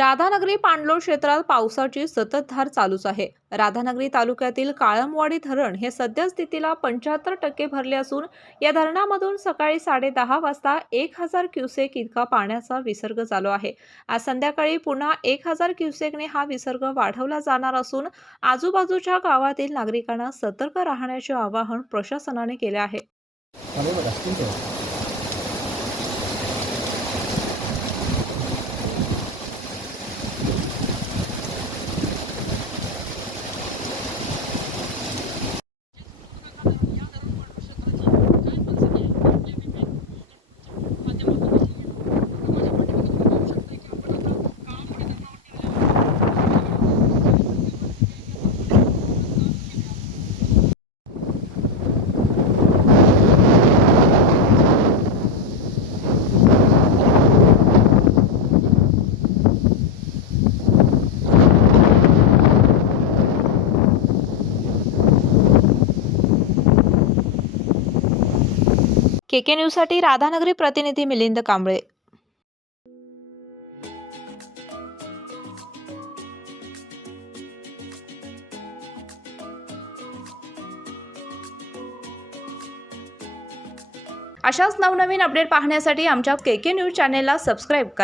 राधानगरी पाणलोट क्षेत्रात पावसाची संततधार चालूच आहे। राधानगरी तालुक्यातील काळमवाडी धरण हे सद्यस्थितीला 75% भरले असून या धरणामधून सकाळी 10:30 वाजता 1000 क्युसेक इतका पाण्याचा विसर्ग चालू आहे। आज संध्याकाळी पुन्हा 1000 क्युसेकने हा विसर्ग वाढवला जाणार असून आजूबाजूच्या गावातील नागरिकांना सतर्क राहण्याचे आवाहन प्रशासनाने केले आहे। केके न्यूजसाठी राधानगरी प्रतिनिधी मिलिंद कांबळे। अशाच नवनवीन अपडेट पाहण्यासाठी आमच्या केके न्यूज चॅनेलला सबस्क्राईब करा।